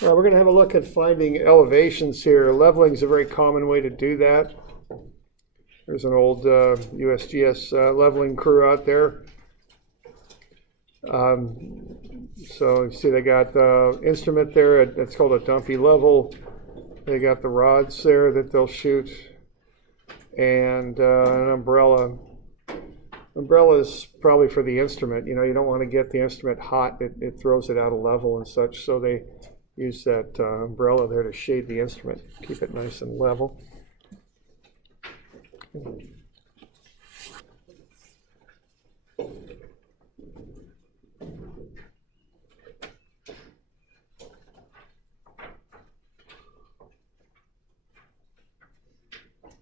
All right, we're going to have a look at finding elevations here. Leveling is a very common way to do that. There's an old USGS leveling crew out there. So you see they got the instrument there. It's called a Dumpy Level. They got the rods there that they'll shoot, and an umbrella. Umbrella is probably for the instrument. You know, you don't want to get the instrument hot. It throws it out of level and such. So they use that umbrella there to shade the instrument, keep it nice and level.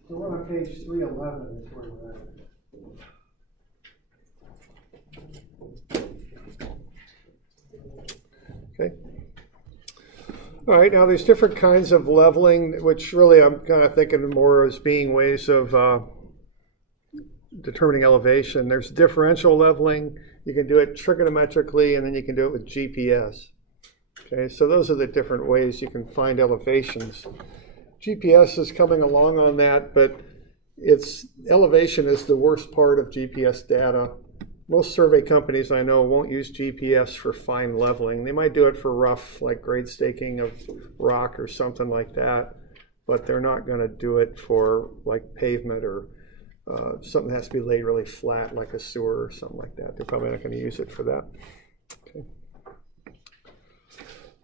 So we're on page 311 is where we're at. Okay. All right, now there's different kinds of leveling, which really I'm kind of thinking more as being ways of determining elevation. There's differential leveling. You can do it trigonometrically, and then you can do it with GPS. Okay, so those are the different ways you can find elevations. GPS is coming along on that, but elevation is the worst part of GPS data. Most survey companies I know won't use GPS for fine leveling. They might do it for rough, like grade staking of rock or something like that, but they're not going to do it for like pavement or something that has to be laid really flat, like a sewer or something like that. They're probably not going to use it for that. Okay.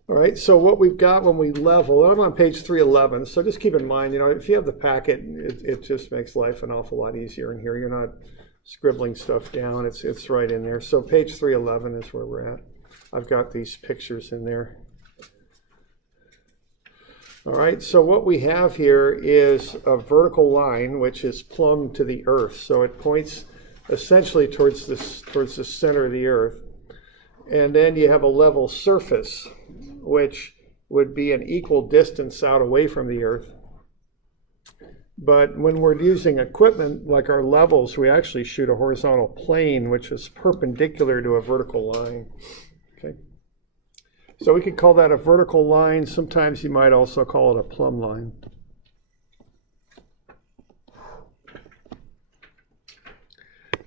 All right, so what we've got when we level, I'm on page 311, so just keep in mind, you know, if you have the packet, it just makes life an awful lot easier in here. You're not scribbling stuff down, it's right in there. So page 311 is where we're at. I've got these pictures in there. All right, so what we have here is a vertical line which is plumb to the earth. So it points essentially towards the center of the earth. And then you have a level surface, which would be an equal distance out away from the earth. But when we're using equipment like our levels, we actually shoot a horizontal plane, which is perpendicular to a vertical line. Okay. So we could call that a vertical line. Sometimes you might also call it a plumb line.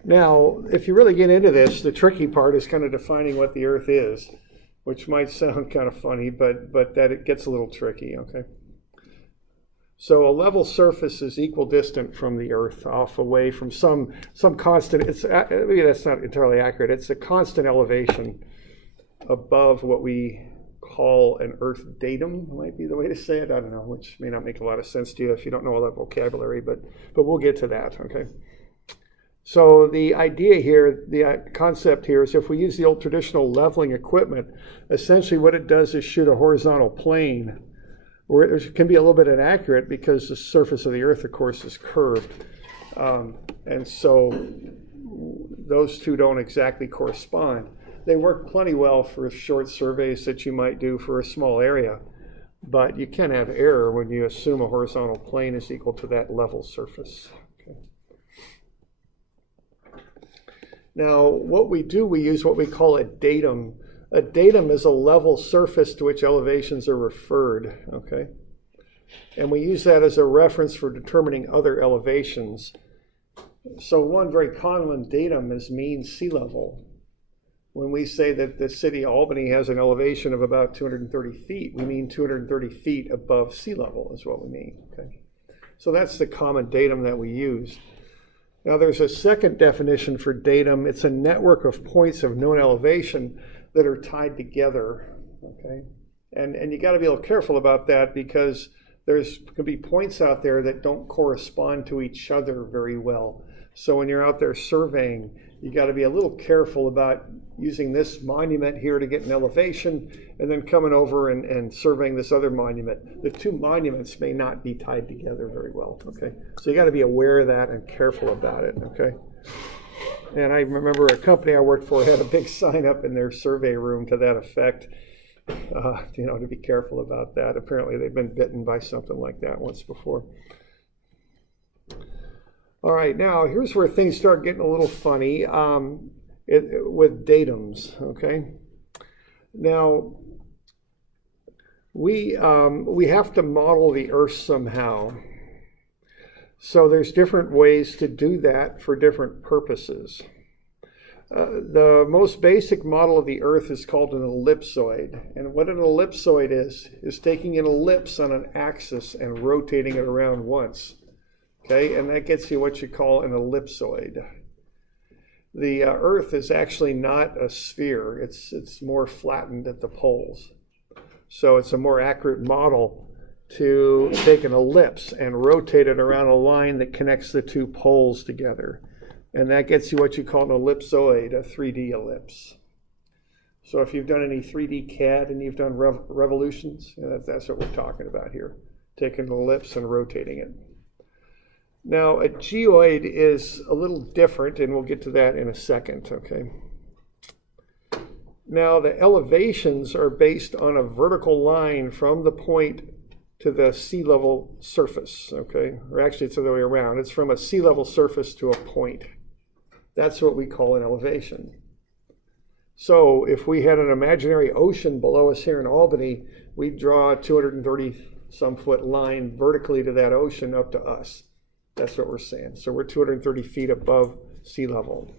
Now, if you really get into this, the tricky part is kind of defining what the Earth is, which might sound kind of funny, but that it gets a little tricky, okay? So a level surface is equidistant from the Earth, off away from some constant, maybe that's not entirely accurate, it's a constant elevation above what we call an Earth datum, might be the way to say it, I don't know, which may not make a lot of sense to you if you don't know all that vocabulary, but we'll get to that, okay? So the idea here, the concept here is if we use the old traditional leveling equipment, essentially what it does is shoot a horizontal plane, where it can be a little bit inaccurate because the surface of the Earth, of course, is curved. And so those two don't exactly correspond. They work plenty well for short surveys that you might do for a small area, but you can have error when you assume a horizontal plane is equal to that level surface. Now, what we do, we use what we call a datum. A datum is a level surface to which elevations are referred, okay? And we use that as a reference for determining other elevations. So one very common datum is mean sea level. When we say that the city of Albany has an elevation of about 230 feet, we mean 230 feet above sea level is what we mean, okay? So that's the common datum that we use. Now there's a second definition for datum. It's a network of points of known elevation that are tied together, okay? And you gotta be a little careful about that because could be points out there that don't correspond to each other very well. So when you're out there surveying, you gotta be a little careful about using this monument here to get an elevation and then coming over and surveying this other monument. The two monuments may not be tied together very well, okay? So you gotta be aware of that and careful about it, okay? And I remember a company I worked for had a big sign up in their survey room to that effect, you know, to be careful about that. Apparently they've been bitten by something like that once before. All right, now here's where things start getting a little funny with datums, okay? Now, We have to model the Earth somehow. So there's different ways to do that for different purposes. The most basic model of the Earth is called an ellipsoid. And what an ellipsoid is taking an ellipse on an axis and rotating it around once. Okay, and that gets you what you call an ellipsoid. The Earth is actually not a sphere. It's more flattened at the poles. So it's a more accurate model to take an ellipse and rotate it around a line that connects the two poles together. And that gets you what you call an ellipsoid, a 3D ellipse. So if you've done any 3D CAD and you've done revolutions, that's what we're talking about here. Taking an ellipse and rotating it. Now, a geoid is a little different, and we'll get to that in a second, okay? Now, the elevations are based on a vertical line from the point to the sea level surface, okay? Or actually, it's the other way around. It's from a sea level surface to a point. That's what we call an elevation. So if we had an imaginary ocean below us here in Albany, we'd draw a 230-some foot line vertically to that ocean up to us. That's what we're saying. So we're 230 feet above sea level.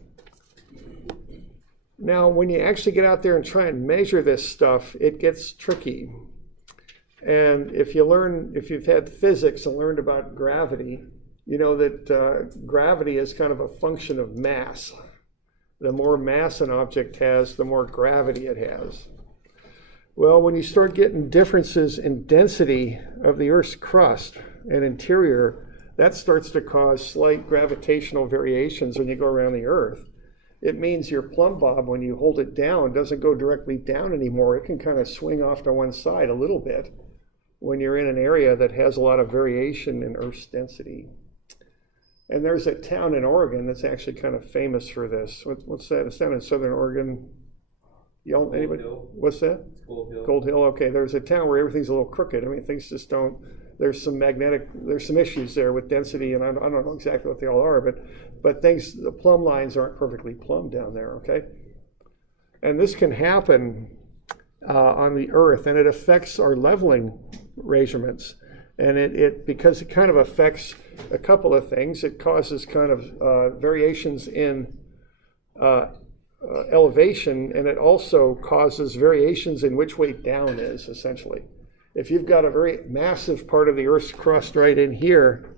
Now, when you actually get out there and try and measure this stuff, it gets tricky. And if you've had physics and learned about gravity, you know that gravity is kind of a function of mass. The more mass an object has, the more gravity it has. Well, when you start getting differences in density of the Earth's crust and interior, that starts to cause slight gravitational variations when you go around the Earth. It means your plumb bob, when you hold it down, doesn't go directly down anymore. It can kind of swing off to one side a little bit when you're in an area that has a lot of variation in Earth's density. And there's a town in Oregon that's actually kind of famous for this. What's that? It's down in Southern Oregon. Anybody? What's that? Gold Hill. Gold Hill. Okay, there's a town where everything's a little crooked. I mean, things just don't. There's some issues there with density, and I don't know exactly what they all are, but the plumb lines aren't perfectly plumbed down there. Okay, and this can happen on the Earth, and it affects our leveling measurements. And because it kind of affects a couple of things. It causes kind of variations in elevation, and it also causes variations in which way down is, essentially. If you've got a very massive part of the Earth's crust right in here,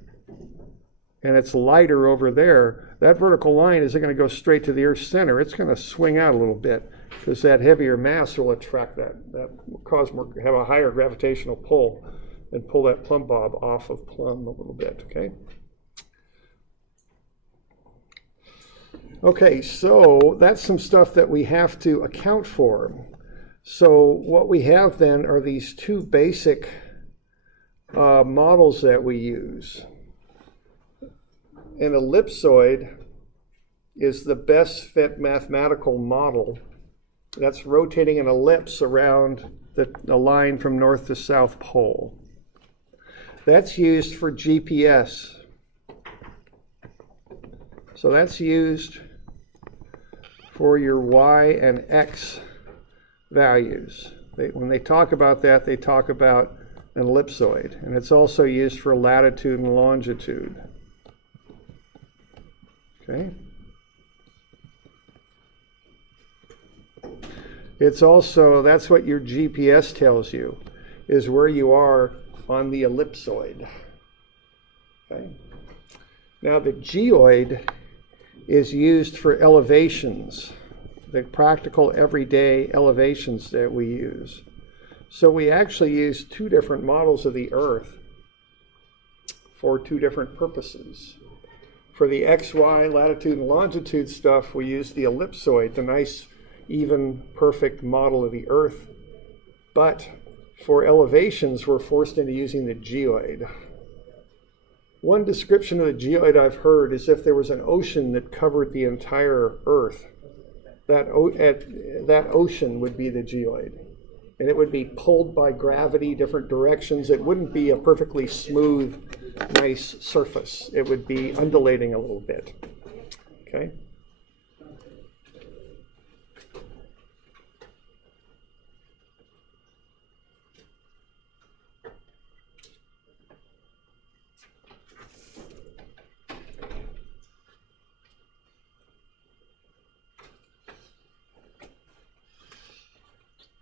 and it's lighter over there, that vertical line isn't going to go straight to the Earth's center. It's going to swing out a little bit, because that heavier mass will attract that will have a higher gravitational pull and pull that plumb bob off of plumb a little bit, okay? Okay, so that's some stuff that we have to account for. So what we have then are these two basic models that we use. An ellipsoid is the best fit mathematical model. That's rotating an ellipse around the line from north to south pole. That's used for GPS. So that's used for your Y and X values. When they talk about that, they talk about an ellipsoid. And it's also used for latitude and longitude. Okay. It's also, that's what your GPS tells you, is where you are on the ellipsoid. Okay. Now the geoid is used for elevations, the practical everyday elevations that we use. So we actually use two different models of the Earth for two different purposes. For the XY, latitude and longitude stuff, we use the ellipsoid, the nice, even, perfect model of the Earth. But for elevations, we're forced into using the geoid. One description of the geoid I've heard is if there was an ocean that covered the entire Earth, that ocean would be the geoid. And it would be pulled by gravity different directions. It wouldn't be a perfectly smooth, nice surface. It would be undulating a little bit. Okay?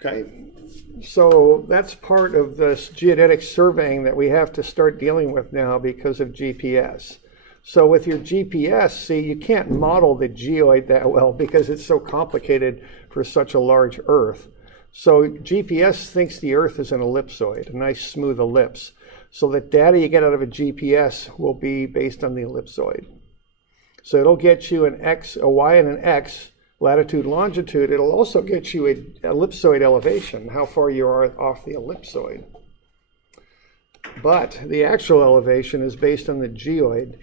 Okay, so that's part of this geodetic surveying that we have to start dealing with now because of GPS. So with your GPS, see, you can't model the geoid that well because it's so complicated for such a large Earth. So GPS thinks the Earth is an ellipsoid, a nice smooth ellipse. So the data you get out of a GPS will be based on the ellipsoid. So it'll get you an X, a Y, and an X, latitude, longitude. It'll also get you an ellipsoid elevation, how far you are off the ellipsoid. But the actual elevation is based on the geoid.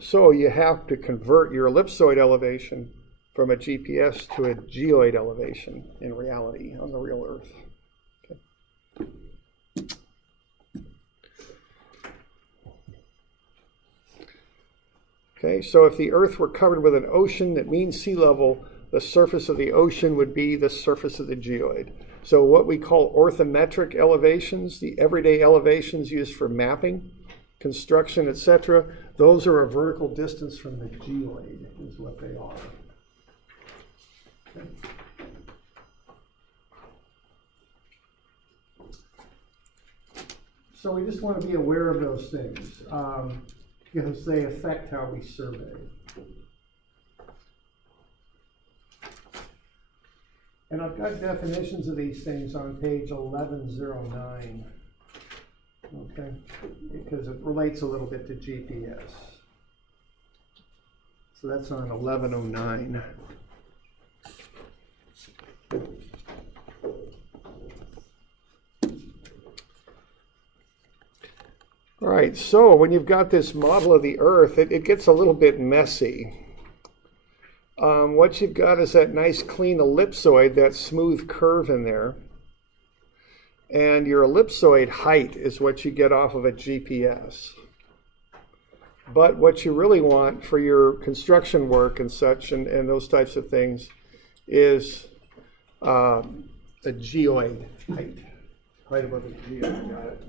So you have to convert your ellipsoid elevation from a GPS to a geoid elevation in reality on the real Earth. Okay. Okay, so if the Earth were covered with an ocean at mean sea level, the surface of the ocean would be the surface of the geoid. So what we call orthometric elevations, the everyday elevations used for mapping, construction, etc., those are a vertical distance from the geoid, is what they are. Okay. So we just want to be aware of those things. Because they affect how we survey. And I've got definitions of these things on page 1109, okay, because it relates a little bit to GPS. So that's on 1109. All right, so when you've got this model of the Earth, it gets a little bit messy. What you've got is that nice clean ellipsoid, that smooth curve in there. And your ellipsoid height is what you get off of a GPS. But what you really want for your construction work and such and those types of things is a geoid height. Height above the geoid, got it.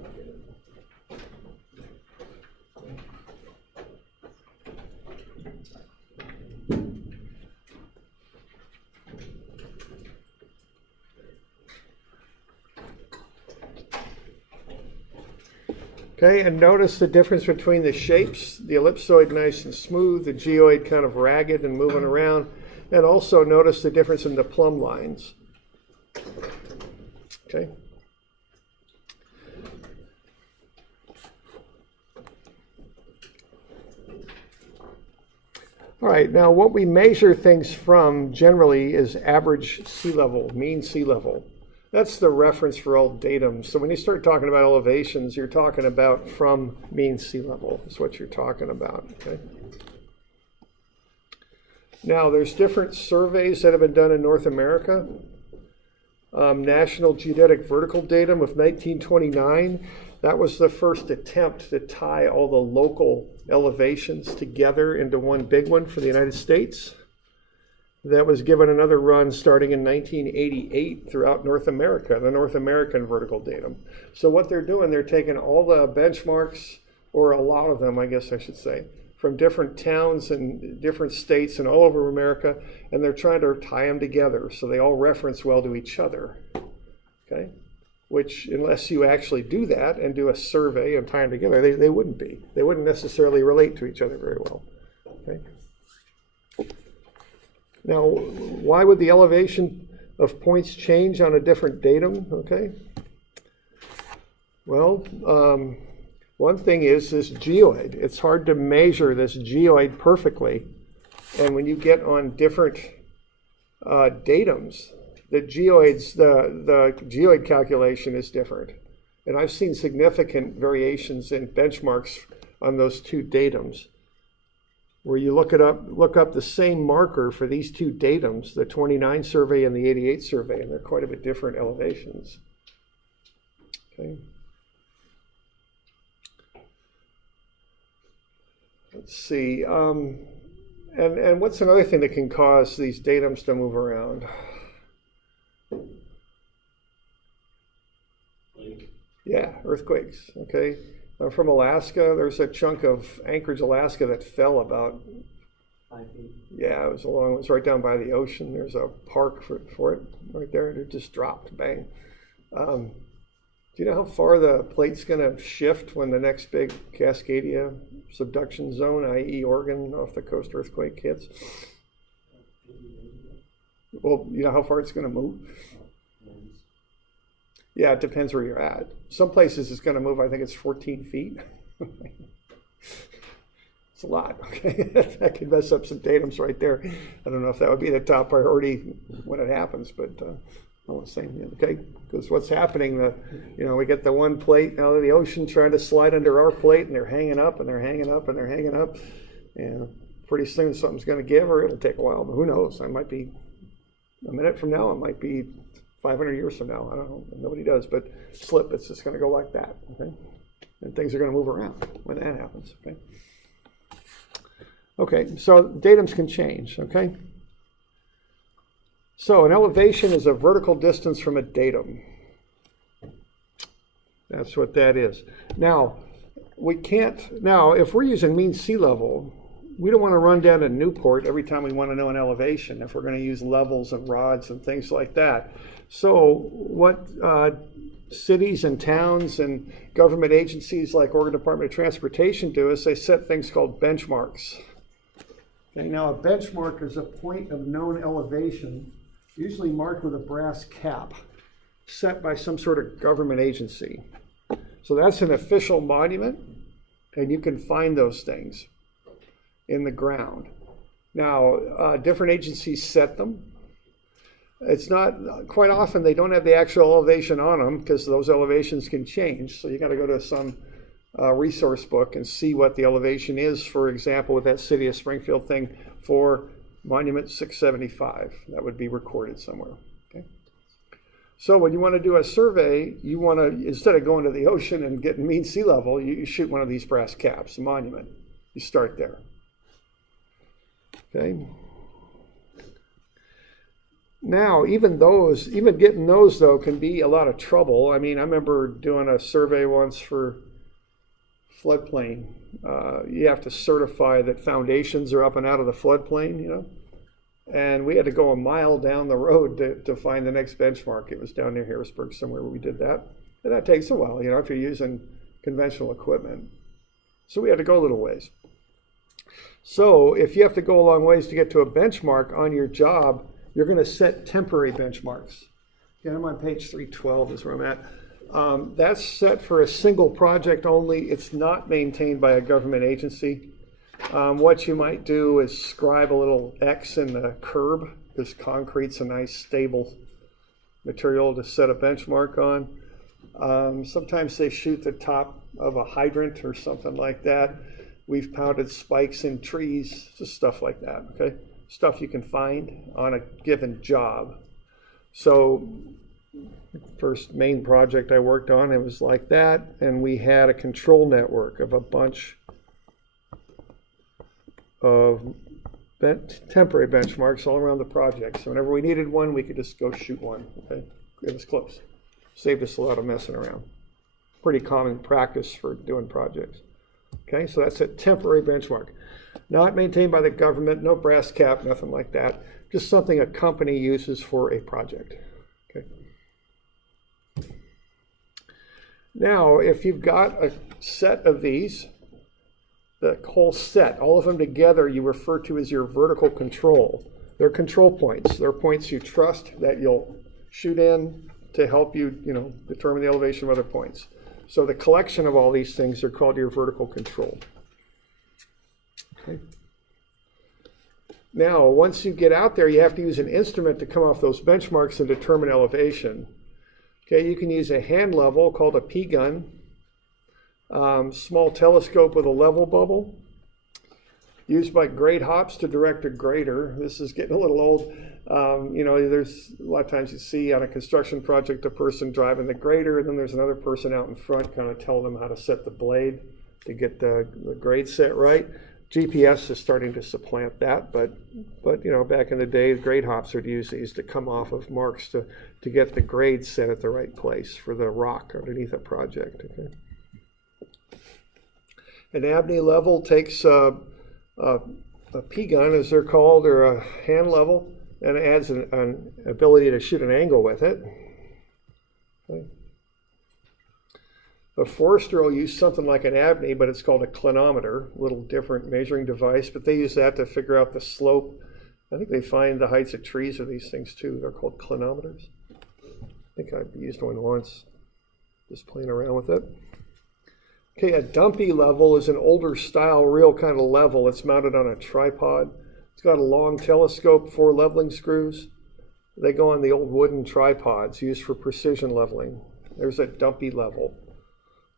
Okay, and notice the difference between the shapes, the ellipsoid nice and smooth, the geoid kind of ragged and moving around, and also notice the difference in the plumb lines. Okay. All right, now what we measure things from generally is average sea level, mean sea level. That's the reference for all datums. So when you start talking about elevations, you're talking about from mean sea level is what you're talking about. Okay. Now there's different surveys that have been done in North America. National Geodetic Vertical Datum of 1929. That was the first attempt to tie all the local elevations together into one big one for the United States. That was given another run starting in 1988 throughout North America, the North American Vertical Datum. So what they're doing, they're taking all the benchmarks, or a lot of them, I guess I should say, from different towns and different states and all over America, and they're trying to tie them together so they all reference well to each other, okay? Which, unless you actually do that and do a survey and tie them together, they wouldn't be. They wouldn't necessarily relate to each other very well, okay? Now, why would the elevation of points change on a different datum? Okay. Well, one thing is this geoid. It's hard to measure this geoid perfectly. And when you get on different datums, the geoid calculation is different. And I've seen significant variations in benchmarks on those two datums, where you look up the same marker for these two datums, the 29 survey and the 88 survey, and they're quite a bit different elevations. Okay. Let's see. And what's another thing that can cause these datums to move around? Yeah, earthquakes. Okay. I'm from Alaska. There's a chunk of Anchorage, Alaska that fell about 5 feet. Yeah, it was right down by the ocean. There's a park for it right there. It just dropped, bang. Do you know how far the plate's going to shift when the next big Cascadia subduction zone, i.e. Oregon, off the coast earthquake hits? Well, you know how far it's going to move? Yeah, it depends where you're at. Some places it's going to move, I think it's 14 feet. It's a lot, okay? That could mess up some datums right there. I don't know if that would be the top priority when it happens, but all the same, okay? Because what's happening, we get the one plate out of the ocean trying to slide under our plate, and they're hanging up, and they're hanging up, and they're hanging up. And pretty soon something's going to give, or it'll take a while, but who knows? It might be a minute from now, it might be 500 years from now. I don't know. Nobody does, but slip, it's just going to go like that, okay? And things are going to move around when that happens, okay? Okay, so datums can change, okay? So an elevation is a vertical distance from a datum. That's what that is. Now, if we're using mean sea level, we don't want to run down to Newport every time we want to know an elevation if we're going to use levels and rods and things like that. So what cities and towns and government agencies like Oregon Department of Transportation do is they set things called benchmarks. Okay, now a benchmark is a point of known elevation, usually marked with a brass cap, set by some sort of government agency. So that's an official monument, and you can find those things in the ground. Now, different agencies set them. It's not, quite often they don't have the actual elevation on them because those elevations can change. So you got to go to some resource book and see what the elevation is, for example, with that City of Springfield thing for Monument 675. That would be recorded somewhere. Okay? So when you want to do a survey, you want to, instead of going to the ocean and getting mean sea level, you shoot one of these brass caps, a monument. You start there. Okay. Now, even getting those, though, can be a lot of trouble. I mean, I remember doing a survey once for floodplain. You have to certify that foundations are up and out of the floodplain, And we had to go a mile down the road to find the next benchmark. It was down near Harrisburg somewhere where we did that. And that takes a while, if you're using conventional equipment. So we had to go a little ways. So if you have to go a long ways to get to a benchmark on your job, you're going to set temporary benchmarks. Again, I'm on page 312 is where I'm at. That's set for a single project only. It's not maintained by a government agency. What you might do is scribe a little X in the curb, because concrete's a nice stable material to set a benchmark on. Sometimes they shoot the top of a hydrant or something like that. We've pounded spikes in trees, just stuff like that, okay? Stuff you can find on a given job. So first main project I worked on, it was like that, and we had a control network of a bunch of temporary benchmarks all around the project. So whenever we needed one, we could just go shoot one, okay? It was close. Saved us a lot of messing around. Pretty common practice for doing projects. Okay, so that's a temporary benchmark. Not maintained by the government, no brass cap, nothing like that. Just something a company uses for a project. Okay. Now, if you've got a set of these, the whole set, all of them together, you refer to as your vertical control. They're control points. They're points you trust that you'll shoot in to help you, determine the elevation of other points. So the collection of all these things are called your vertical control. Okay. Now, once you get out there, you have to use an instrument to come off those benchmarks and determine elevation. Okay, you can use a hand level called a P-gun, small telescope with a level bubble, used by grade hops to direct a grader. This is getting a little old. There's a lot of times you see on a construction project a person driving the grader, and then there's another person out in front kind of telling them how to set the blade to get the grade set right. GPS is starting to supplant that, but back in the day, the grade hops would use these to come off of marks to get the grade set at the right place for the rock underneath a project. Okay. An Abney level takes a P-gun, as they're called, or a hand level, and it adds an ability to shoot an angle with it. Okay. A forester will use something like an Abney, but it's called a clinometer, a little different measuring device, but they use that to figure out the slope. I think they find the heights of trees with these things too. They're called clinometers. I think I've used one once, just playing around with it. Okay, a dumpy level is an older style, real kind of level. It's mounted on a tripod. It's got a long telescope, 4 leveling screws. They go on the old wooden tripods used for precision leveling. There's a dumpy level.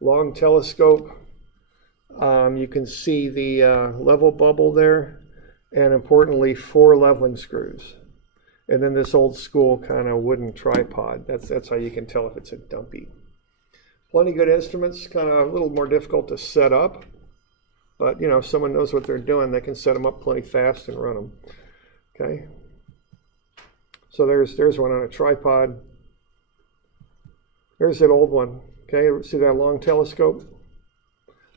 Long telescope. You can see the level bubble there. And importantly, 4 leveling screws. And then this old school kind of wooden tripod. That's how you can tell if it's a dumpy. Plenty good instruments, kind of a little more difficult to set up. But, you know, if someone knows what they're doing, they can set them up plenty fast and run them. Okay. So there's one on a tripod. There's that old one. Okay, see that long telescope?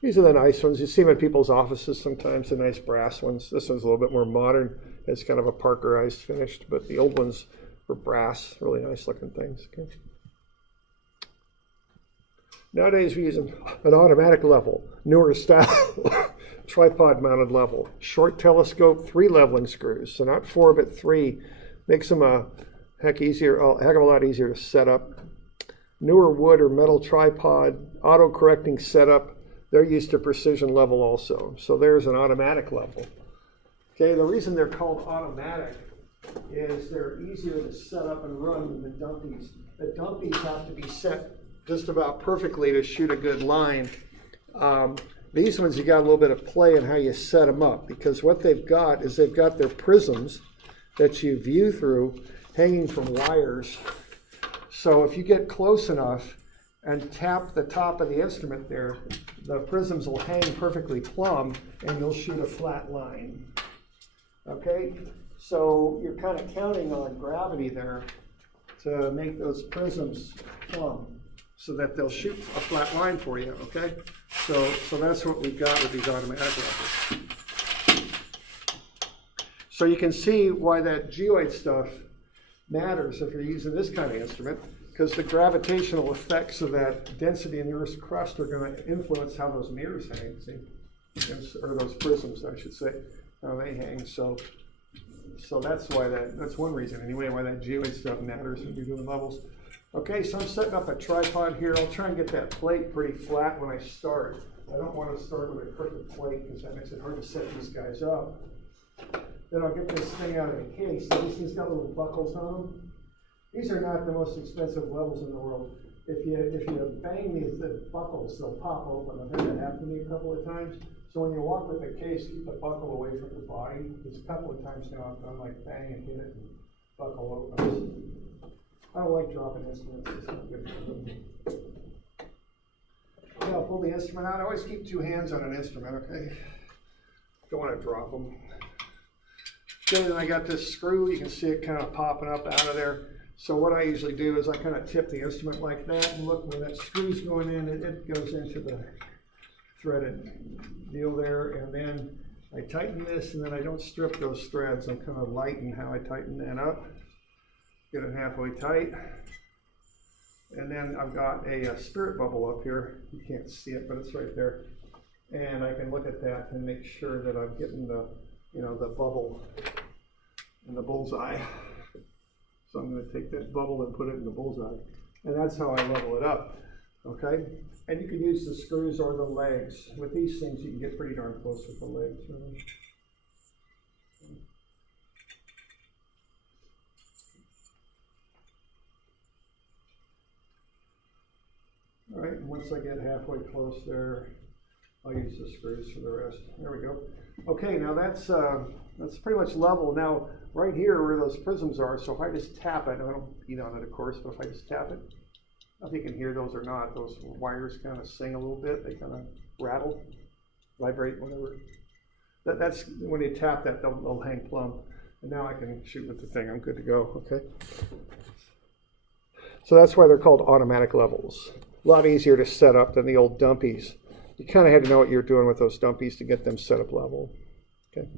These are the nice ones. You see them in people's offices sometimes, the nice brass ones. This one's a little bit more modern. It's kind of a Parkerized finished, but the old ones were brass, really nice looking things. Okay. Nowadays we use an automatic level, newer style, tripod mounted level. Short telescope, 3 leveling screws, so not 4 but 3. Makes them a heck of a lot easier to set up. Newer wood or metal tripod, auto-correcting setup. They're used to precision level also. So there's an automatic level. Okay, the reason they're called automatic is they're easier to set up and run than the dumpies. The dumpies have to be set just about perfectly to shoot a good line. These ones, you got a little bit of play in how you set them up, because what they've got is they've got their prisms that you view through hanging from wires. So if you get close enough and tap the top of the instrument there, the prisms will hang perfectly plumb and you'll shoot a flat line. Okay, so you're kind of counting on gravity there to make those prisms plumb so that they'll shoot a flat line for you, okay? So that's what we've got with these automatic levels. So you can see why that geoid stuff matters if you're using this kind of instrument, because the gravitational effects of that density in the Earth's crust are going to influence how those mirrors hang, see? Or those prisms, I should say, how they hang. So that's why that's one reason anyway, why that geoid stuff matters when you're doing levels. Okay, so I'm setting up a tripod here. I'll try and get that plate pretty flat when I start. I don't want to start with a crooked plate because that makes it hard to set these guys up. Then I'll get this thing out of the case. So this thing's got little buckles on them. These are not the most expensive levels in the world. If you bang the buckles, they'll pop open. I've had that happen to me a couple of times. So when you walk with the case, keep the buckle away from your body. There's a couple of times now I've done like bang and hit it and buckle opens. I don't like dropping instruments. It's not good for them. Okay, I'll pull the instrument out. I always keep 2 hands on an instrument, okay? Don't want to drop them. Okay, then I got this screw. You can see it kind of popping up out of there. So what I usually do is I kind of tip the instrument like that, and look where that screw's going in, it goes into the threaded deal there, and then I tighten this, and then I don't strip those threads. I'm kind of light in how I tighten that up. Get it halfway tight. And then I've got a spirit bubble up here. You can't see it, but it's right there. And I can look at that and make sure that I'm getting the bubble in the bullseye. So I'm going to take that bubble and put it in the bullseye. And that's how I level it up, okay? And you can use the screws or the legs. With these things, you can get pretty darn close with the legs, really. All right, and once I get halfway close there, I'll use the screws for the rest. There we go. Okay, now that's pretty much level. Now, right here where those prisms are, so if I just tap it, I don't beat on it, of course, but if I just tap it, I don't know if you can hear those or not. Those wires kind of sing a little bit. They kind of rattle, vibrate, whatever. That's when you tap that, they'll hang plumb. And now I can shoot with the thing. I'm good to go, okay? So that's why they're called automatic levels. A lot easier to set up than the old dumpies. You kind of had to know what you're doing with those dumpies to get them set up level. Okay.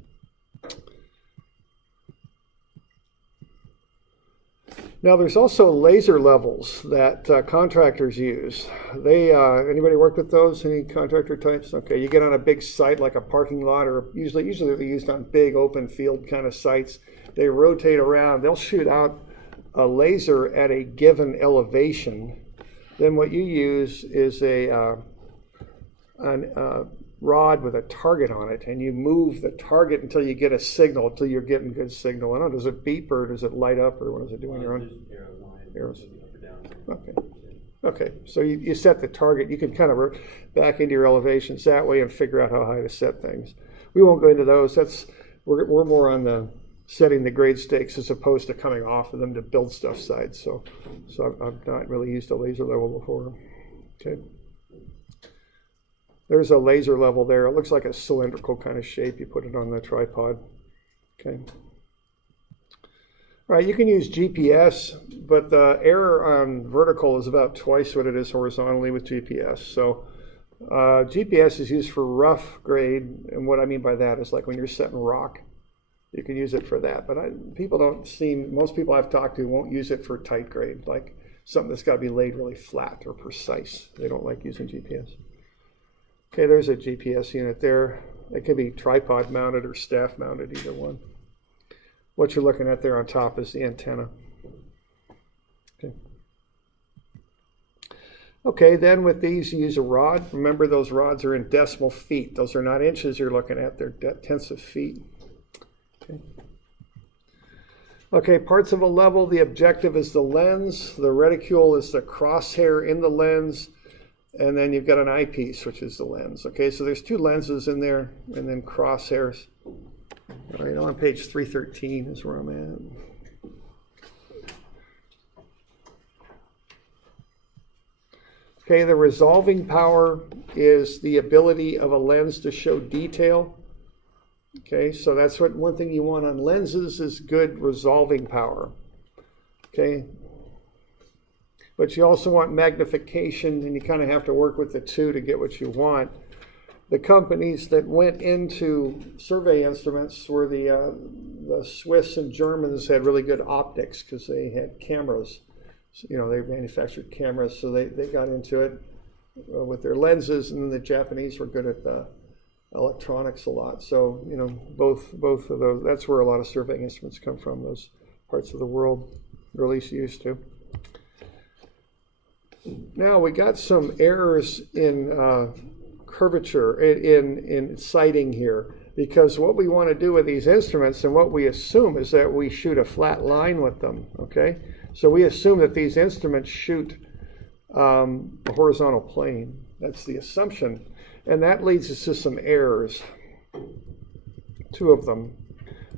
Now there's also laser levels that contractors use. They anybody work with those? Any contractor types? Okay, you get on a big site like a parking lot, or usually they're used on big open field kind of sites. They rotate around. They'll shoot out a laser at a given elevation. Then what you use is a rod with a target on it, and you move the target until you get a signal, until you're getting good signal. I don't know, does it beep or does it light up, or what does it do on your own? Arrows. Okay. Okay, so you set the target. You can kind of back into your elevations that way and figure out how high to set things. We won't go into those. We're more on the setting the grade stakes as opposed to coming off of them to build stuff sides. So I've not really used a laser level before. Okay. There's a laser level there. It looks like a cylindrical kind of shape. You put it on the tripod. Okay. All right, you can use GPS, but the error on vertical is about twice what it is horizontally with GPS. So GPS is used for rough grade, and what I mean by that is like when you're setting rock, you can use it for that. But most people I've talked to won't use it for tight grade, like something that's got to be laid really flat or precise. They don't like using GPS. Okay, there's a GPS unit there. It can be tripod mounted or staff mounted, either one. What you're looking at there on top is the antenna. Okay. Okay, then with these, you use a rod. Remember, those rods are in decimal feet. Those are not inches you're looking at. They're tenths of feet. Okay. Okay, parts of a level. The objective is the lens. The reticule is the crosshair in the lens. And then you've got an eyepiece, which is the lens. Okay, so there's two lenses in there, and then crosshairs. All right, on page 313 is where I'm at. Okay, the resolving power is the ability of a lens to show detail. Okay, so that's one thing you want on lenses is good resolving power. Okay. But you also want magnification, and you kind of have to work with the two to get what you want. The companies that went into survey instruments were the Swiss and Germans had really good optics because they had cameras. So, they manufactured cameras, so they got into it with their lenses, and then the Japanese were good at the electronics a lot. So, both of those, that's where a lot of surveying instruments come from, those parts of the world, or at least used to. Now we got some errors in curvature, in sighting here, because what we want to do with these instruments and what we assume is that we shoot a flat line with them, okay? So we assume that these instruments shoot a horizontal plane. That's the assumption. And that leads us to some errors, two of them.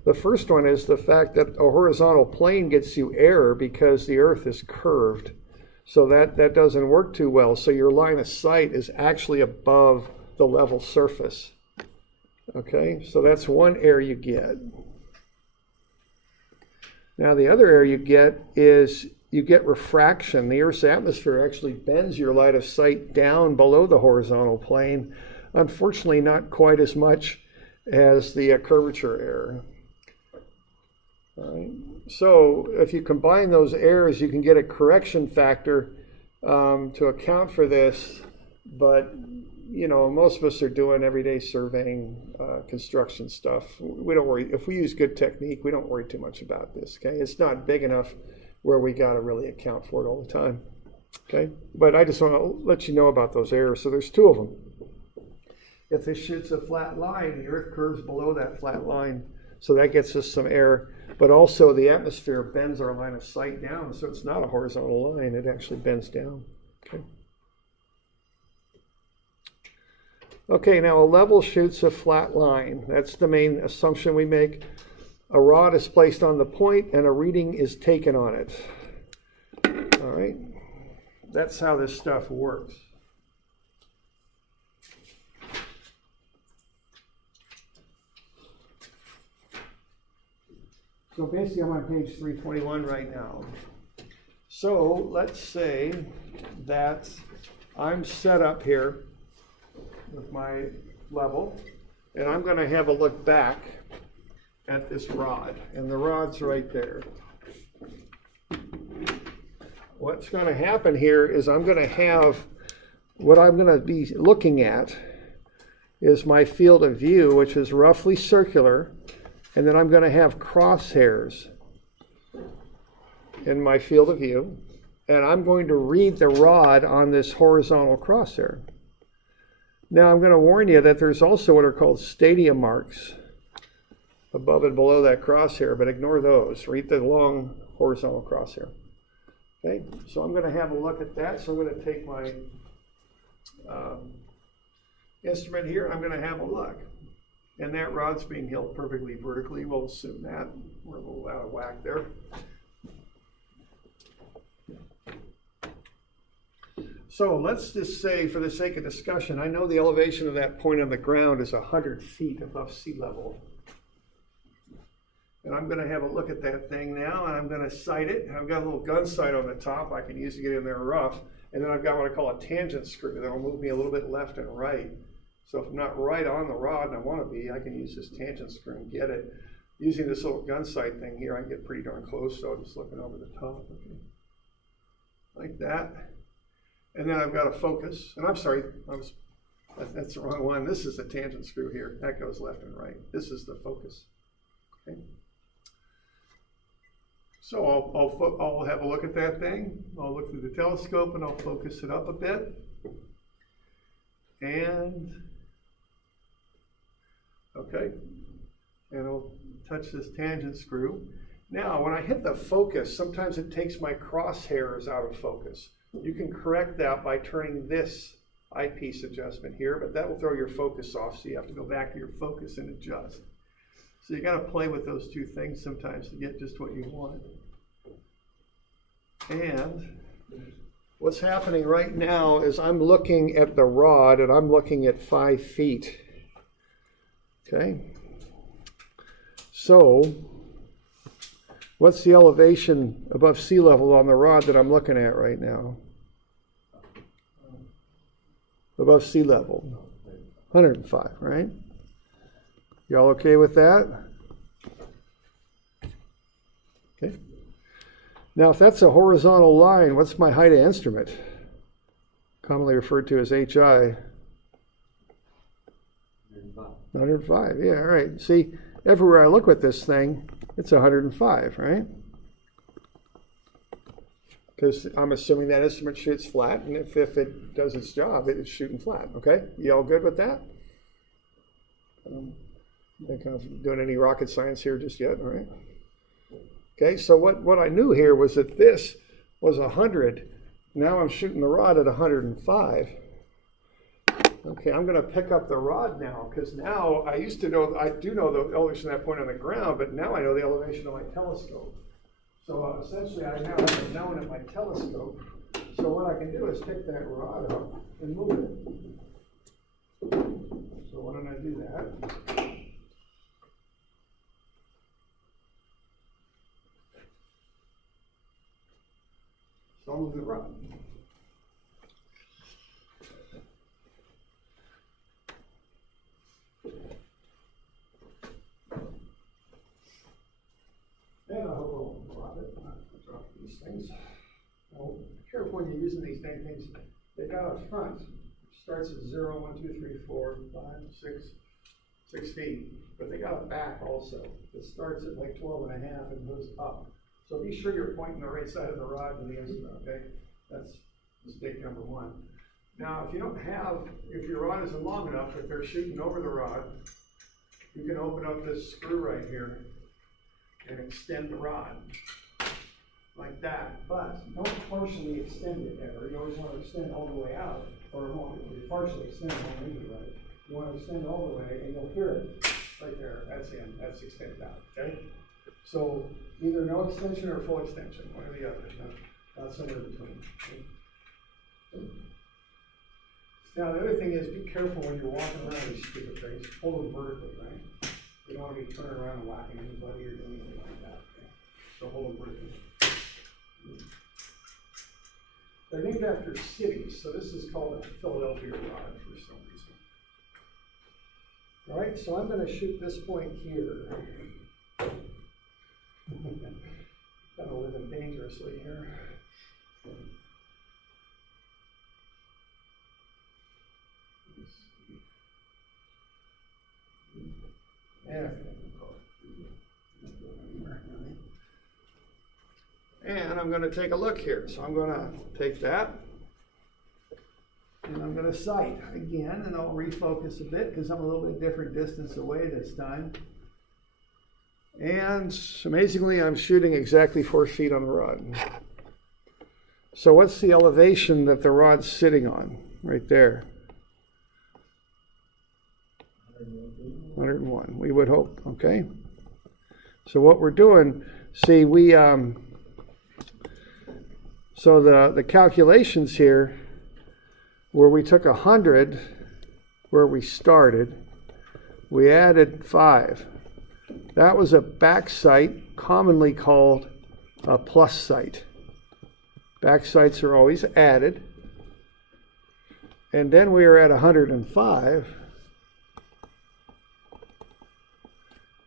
The first one is the fact that a horizontal plane gets you error because the Earth is curved. So that doesn't work too well. So your line of sight is actually above the level surface. Okay, so that's one error you get. Now the other error you get is you get refraction. The Earth's atmosphere actually bends your line of sight down below the horizontal plane. Unfortunately, not quite as much as the curvature error. All right. So if you combine those errors, you can get a correction factor to account for this. But, most of us are doing everyday surveying, construction stuff. We don't worry. If we use good technique, we don't worry too much about this. Okay, it's not big enough where we got to really account for it all the time. Okay, but I just want to let you know about those errors. So there's two of them. If this shoots a flat line, the Earth curves below that flat line. So that gets us some error. But also the atmosphere bends our line of sight down, so it's not a horizontal line, it actually bends down. Okay, now a level shoots a flat line. That's the main assumption we make. A rod is placed on the point and a reading is taken on it. All right, that's how this stuff works. So basically I'm on page 321 right now. So let's say that I'm set up here with my level, and I'm going to have a look back at this rod, and the rod's right there. what's going to happen here is I'm going to have, what I'm going to be looking at is my field of view, which is roughly circular, and then I'm going to have crosshairs in my field of view, and I'm going to read the rod on this horizontal crosshair. Now I'm going to warn you that there's also what are called stadia marks above and below that crosshair, but ignore those. Read the long horizontal crosshair. Okay, so I'm going to have a look at that. So I'm going to take my instrument here, and I'm going to have a look. And that rod's being held perfectly vertically. We'll assume that. We're a little out of whack there. So let's just say, for the sake of discussion, I know the elevation of that point on the ground is 100 feet above sea level. And I'm going to have a look at that thing now, and I'm going to sight it. I've got a little gun sight on the top I can use to get in there rough. And then I've got what I call a tangent screw that will move me a little bit left and right. So if I'm not right on the rod and I want to be, I can use this tangent screw and get it. Using this little gun sight thing here, I can get pretty darn close, so I'm just looking over the top. Okay. Like that. And then I've got a focus. And I'm sorry, that's the wrong one. This is the tangent screw here. That goes left and right. This is the focus. Okay. So I'll have a look at that thing. I'll look through the telescope and I'll focus it up a bit. And, okay, and I'll touch this tangent screw. Now, when I hit the focus, sometimes it takes my crosshairs out of focus. You can correct that by turning this eyepiece adjustment here, but that will throw your focus off, so you have to go back to your focus and adjust. So you got to play with those two things sometimes to get just what you want. And what's happening right now is I'm looking at the rod, and I'm looking at 5 feet. Okay? So what's the elevation above sea level on the rod that I'm looking at right now? Above sea level. 105, right? Y'all okay with that? Okay. Now, if that's a horizontal line, what's my height of instrument? Commonly referred to as HI. 105, yeah, all right. See, everywhere I look with this thing, it's 105, right? Because I'm assuming that instrument shoots flat, and if it does its job, it's shooting flat, okay? You all good with that? I don't think I'm doing any rocket science here just yet, all right? Okay, so what I knew here was that this was 100. Now I'm shooting the rod at 105. Okay, I'm going to pick up the rod now, because now I used to know, I do know the elevation of that point on the ground, but now I know the elevation of my telescope. So essentially I now have it known at my telescope. So what I can do is pick that rod up and move it. So why don't I do that? So I'll move the rod. And I hope I won't drop it. I'll drop these things. Now, be careful when you're using these dang things. They got a front, which starts at 0, 1, 2, 3, 4, 5, 6 feet. But they got a back also. It starts at like 12 and a half and goes up. So be sure you're pointing the right side of the rod to the instrument, okay? That's mistake number one. Now, if you don't have, if your rod isn't long enough, if they're shooting over the rod, you can open up this screw right here and extend the rod like that. But don't partially extend it ever. You always want to extend all the way out, or partially extend all into the right. You want to extend all the way, and you'll hear it right there. That's in. That's extended out. Okay. So either no extension or full extension, one or the other. Not somewhere between. Okay. Now the other thing is, be careful when you're walking around these stupid things. Hold them vertically, right? You don't want to be turning around and whacking anybody or doing anything like that. Okay? So hold them vertically. They're named after cities, so this is called a Philadelphia rod for some reason. All right, so I'm going to shoot this point here. Kind of living dangerously here. And I'm going to take a look here. So I'm going to take that and I'm going to sight again, and I'll refocus a bit because I'm a little bit different distance away this time. And amazingly, I'm shooting exactly 4 feet on the rod. So what's the elevation that the rod's sitting on? Right there. 101, we would hope, okay? So what we're doing, see, so the calculations here, where we took 100, where we started, we added 5. That was a back sight, commonly called a plus sight. Back sights are always added. And then we are at 105.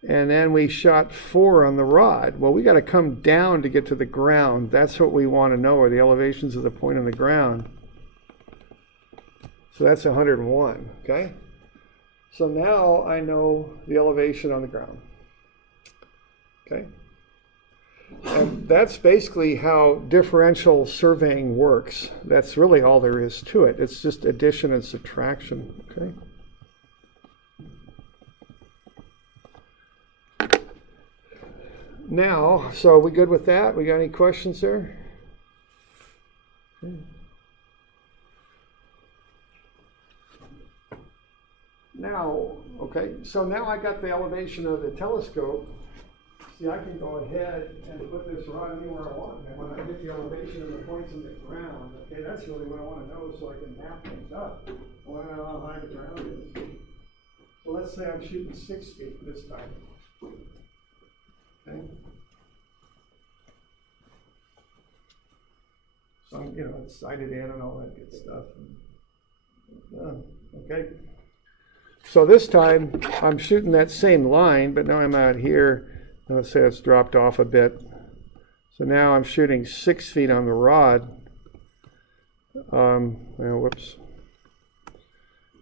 And then we shot 4 on the rod. Well, we got to come down to get to the ground. That's what we want to know, are the elevations of the point on the ground. So that's 101, okay? So now I know the elevation on the ground, okay? And that's basically how differential surveying works. That's really all there is to it. It's just addition and subtraction, okay? Now, so are we good with that? We got any questions there? Okay. Now, okay, so now I got the elevation of the telescope. See, I can go ahead and put this rod anywhere I want. And when I get the elevation of the points on the ground, okay, that's really what I want to know so I can map things up. I want to know how high the ground is. So let's say I'm shooting 6 feet this time. Okay. So I'm, it's sighted in and all that good stuff. Okay. So this time I'm shooting that same line, but now I'm out here. Let's say it's dropped off a bit. So now I'm shooting 6 feet on the rod. Whoops.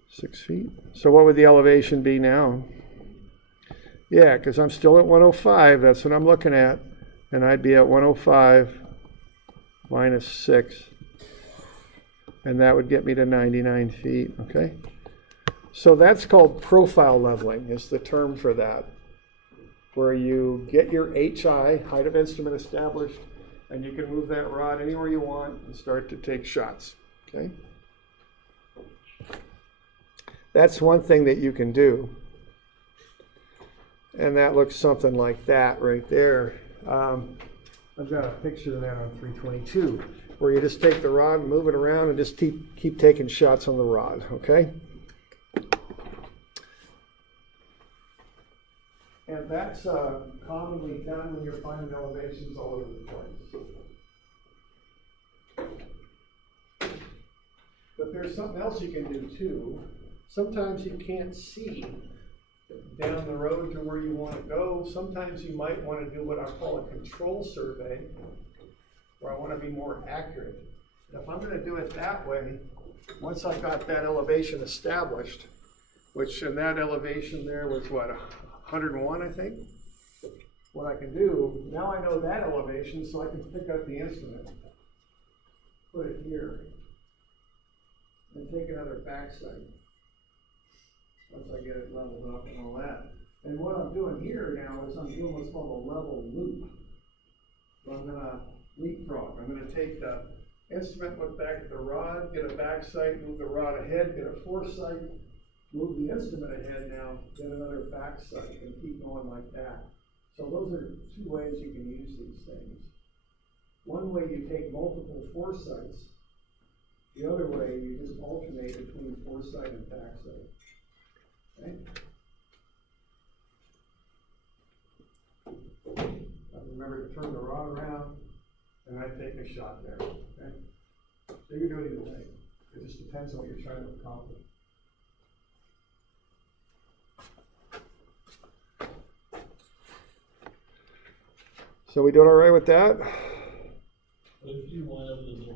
6 feet. So what would the elevation be now? Yeah, because I'm still at 105. That's what I'm looking at. And I'd be at 105 minus 6. And that would get me to 99 feet, okay? So that's called profile leveling, is the term for that, where you get your HI, height of instrument, established, and you can move that rod anywhere you want and start to take shots, okay? That's one thing that you can do. And that looks something like that right there. I've got a picture of that on 322, where you just take the rod and move it around and just keep taking shots on the rod, okay? And that's commonly done when you're finding elevations all over the place. But there's something else you can do too. Sometimes you can't see down the road to where you want to go. Sometimes you might want to do what I call a control survey, where I want to be more accurate. And if I'm going to do it that way, once I've got that elevation established, which in that elevation there was what, 101, I think? What I can do, now I know that elevation, so I can pick up the instrument, put it here, and take another backside. Once I get it leveled up and all that. And what I'm doing here now is I'm doing what's called a level loop. So I'm going to leapfrog. I'm going to take the instrument, look back at the rod, get a back sight, move the rod ahead, get a foresight, move the instrument ahead now, get another back sight, and keep going like that. So those are 2 ways you can use these things. One way you take multiple foresights. The other way you just alternate between foresight and back sight. Okay. Remember to turn the rod around, and I take a shot there. Okay. So you can do it either way. It just depends on what you're trying to accomplish. So we doing all right with that? If you went up to the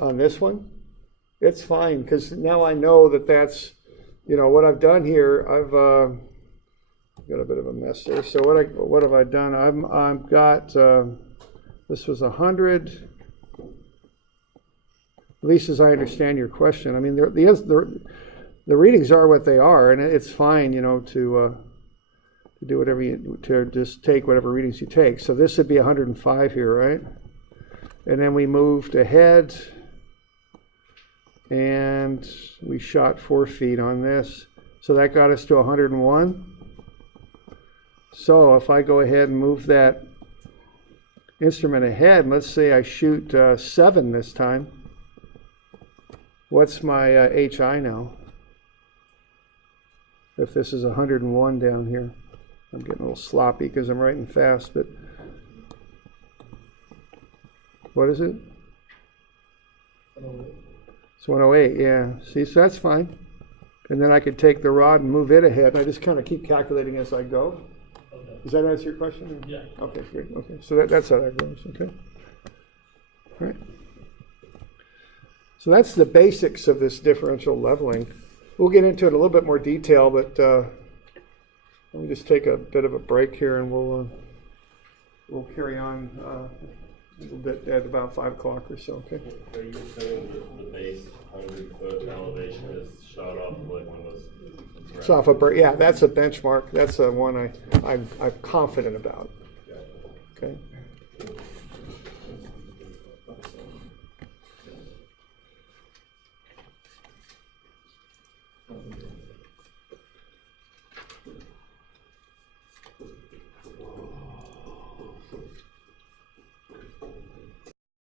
On this one, it's fine, because now I know that that's, what I've done here. I've got a bit of a mess there. So what have I done? I've got, this was 100, at least as I understand your question. I mean, the readings are what they are, and it's fine, to do whatever to just take whatever readings you take. So this would be 105 here, right? And then we moved ahead, and we shot 4 feet on this. So that got us to 101. So if I go ahead and move that instrument ahead, and let's say I shoot 7 this time, what's my HI now? If this is 101 down here. I'm getting a little sloppy because I'm writing fast, but what is it? 108. It's 108, yeah. See, so that's fine. And then I could take the rod and move it ahead, and I just kind of keep calculating as I go. Okay. Does that answer your question? Yeah. Okay, good. Okay, so that's how that goes, okay? All right. So that's the basics of this differential leveling. We'll get into it in a little bit more detail, but let me just take a bit of a break here, and we'll carry on a little bit at about 5 o'clock or so. Okay. Are you saying that the base 100-foot elevation is shot off like one of those? It's off yeah, that's a benchmark. That's a one I'm confident about. Okay.